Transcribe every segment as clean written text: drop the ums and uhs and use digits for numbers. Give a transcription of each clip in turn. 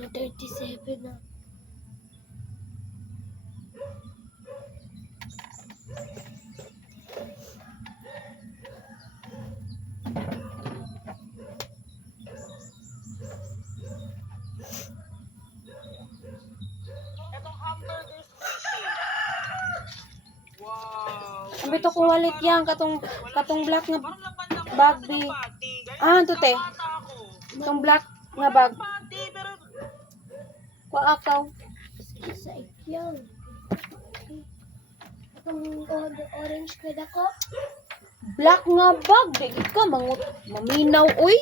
Na 37 na. Ang bito ko wallet yan, katong black nga bag bi. Ah, ito te. Itong black nga bag. Kuakaw. Sa ikyaw. Itong orange kada ko. Black nga bag. Di ka, maminaw, uy.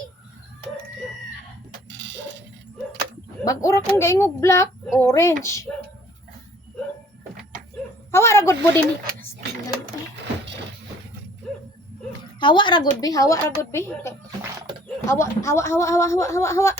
Bag ura kong gaingog black, orange. Hawa ragod mo din. Hawa ragod bi, hawa ragod bi. Hawa.